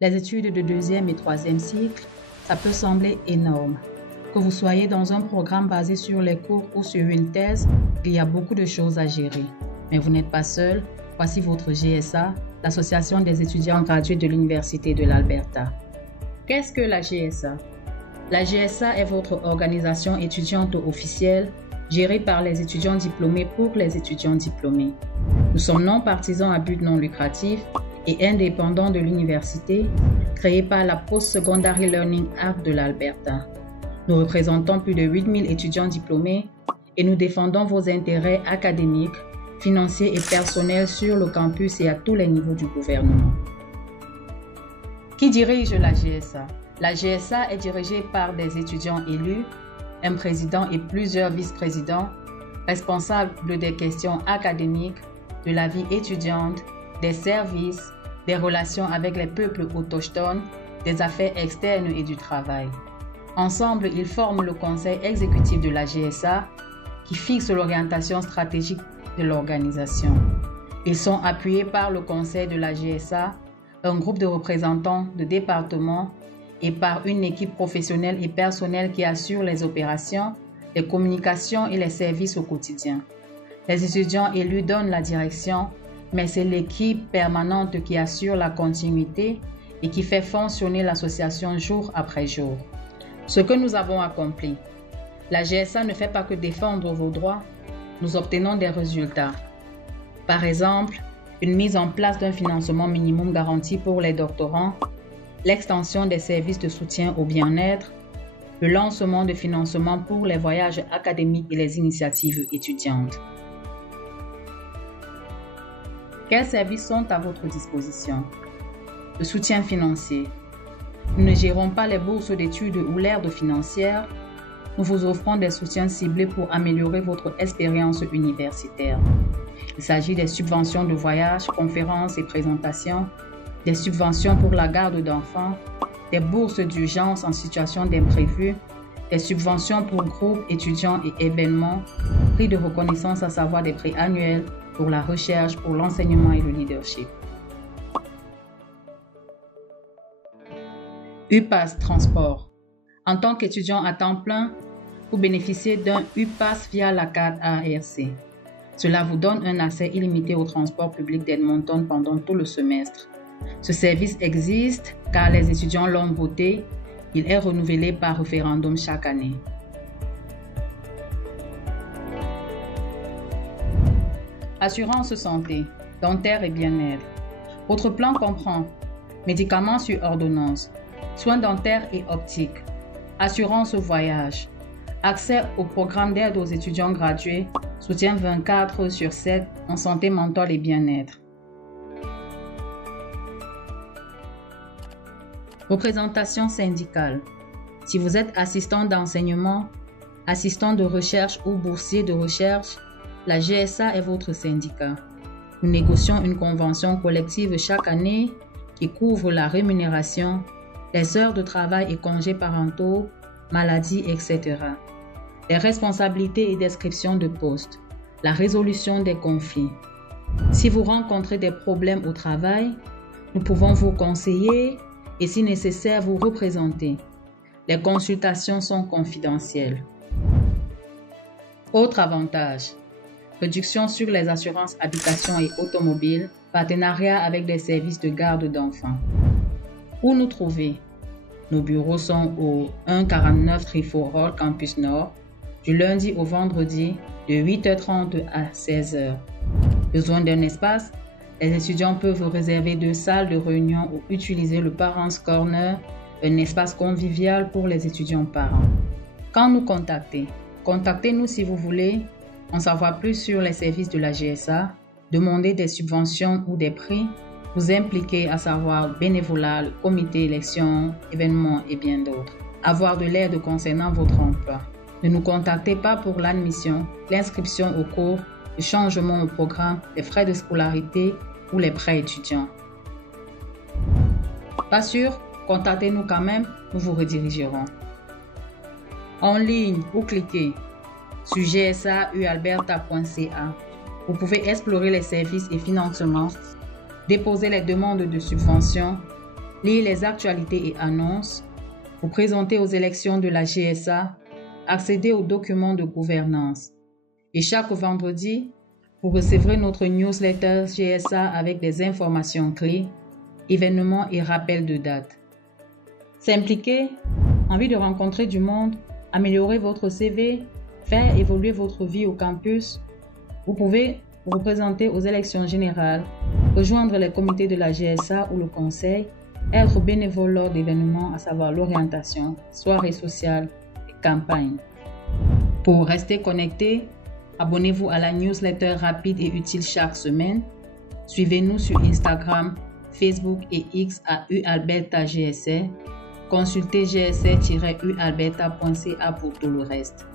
Les études de deuxième et troisième cycle, ça peut sembler énorme. Que vous soyez dans un programme basé sur les cours ou sur une thèse, il y a beaucoup de choses à gérer. Mais vous n'êtes pas seul. Voici votre GSA, l'Association des étudiants gradués de l'Université de l'Alberta. Qu'est-ce que la GSA? La GSA est votre organisation étudiante officielle gérée par les étudiants diplômés pour les étudiants diplômés. Nous sommes non partisans à but non lucratif et indépendants de l'université, créée par la Post-Secondary Learning Act de l'Alberta. Nous représentons plus de 8000 étudiants diplômés et nous défendons vos intérêts académiques, financiers et personnels sur le campus et à tous les niveaux du gouvernement. Qui dirige la GSA? La GSA est dirigée par des étudiants élus, un président et plusieurs vice-présidents, responsables des questions académiques, de la vie étudiante, des services, des relations avec les peuples autochtones, des affaires externes et du travail. Ensemble, ils forment le conseil exécutif de la GSA qui fixe l'orientation stratégique de l'organisation. Ils sont appuyés par le conseil de la GSA, un groupe de représentants de départements et par une équipe professionnelle et personnelle qui assure les opérations, les communications et les services au quotidien. Les étudiants élus donnent la direction, mais c'est l'équipe permanente qui assure la continuité et qui fait fonctionner l'association jour après jour. Ce que nous avons accompli. La GSA ne fait pas que défendre vos droits, nous obtenons des résultats. Par exemple, une mise en place d'un financement minimum garanti pour les doctorants, l'extension des services de soutien au bien-être, le lancement de financement pour les voyages académiques et les initiatives étudiantes. Quels services sont à votre disposition? Le soutien financier. Nous ne gérons pas les bourses d'études ou l'aide financière. Nous vous offrons des soutiens ciblés pour améliorer votre expérience universitaire. Il s'agit des subventions de voyage, conférences et présentations, des subventions pour la garde d'enfants, des bourses d'urgence en situation d'imprévu, des subventions pour groupes étudiants et événements, prix de reconnaissance à savoir des prix annuels pour la recherche, pour l'enseignement et le leadership. UPass Transport. En tant qu'étudiant à temps plein, vous bénéficiez d'un UPass via la carte ARC. Cela vous donne un accès illimité au transport public d'Edmonton pendant tout le semestre. Ce service existe car les étudiants l'ont voté. Il est renouvelé par référendum chaque année. Assurance santé, dentaire et bien-être. Votre plan comprend médicaments sur ordonnance, soins dentaires et optiques, assurance voyage, accès au programme d'aide aux étudiants gradués, soutien 24/7 en santé mentale et bien-être. Représentation syndicale. Si vous êtes assistant d'enseignement, assistant de recherche ou boursier de recherche, la GSA est votre syndicat. Nous négocions une convention collective chaque année qui couvre la rémunération, les heures de travail et congés parentaux, maladies, etc. Les responsabilités et descriptions de poste, la résolution des conflits. Si vous rencontrez des problèmes au travail, nous pouvons vous conseiller et si nécessaire vous représenter. Les consultations sont confidentielles. Autre avantage. Réduction sur les assurances habitation et automobile, partenariat avec des services de garde d'enfants. Où nous trouver? Nos bureaux sont au 149 Triford Road, Campus Nord, du lundi au vendredi de 8h30 à 16h. Besoin d'un espace? Les étudiants peuvent réserver 2 salles de réunion ou utiliser le Parents Corner, un espace convivial pour les étudiants parents. Quand nous contacter? Contactez-nous si vous voulez en savoir plus sur les services de la GSA, demander des subventions ou des prix, vous impliquer à savoir bénévolat, comité, élections, événements et bien d'autres. Avoir de l'aide concernant votre emploi. Ne nous contactez pas pour l'admission, l'inscription au cours, le changement au programme, les frais de scolarité ou les prêts étudiants. Pas sûr? Contactez-nous quand même, nous vous redirigerons. En ligne, vous cliquez sur gsaualberta.ca. Vous pouvez explorer les services et financements, déposer les demandes de subventions, lire les actualités et annonces, vous présenter aux élections de la GSA, accéder aux documents de gouvernance. Et chaque vendredi, vous recevrez notre newsletter GSA avec des informations clés, événements et rappels de date. S'impliquer, envie de rencontrer du monde, améliorer votre CV, faire évoluer votre vie au campus. Vous pouvez vous présenter aux élections générales, rejoindre les comités de la GSA ou le conseil, être bénévole lors d'événements, à savoir l'orientation, soirée sociale et campagne. Pour rester connecté, abonnez-vous à la newsletter rapide et utile chaque semaine. Suivez-nous sur Instagram, Facebook et X à UAlberta GSA. Consultez gsa-ualberta.ca pour tout le reste.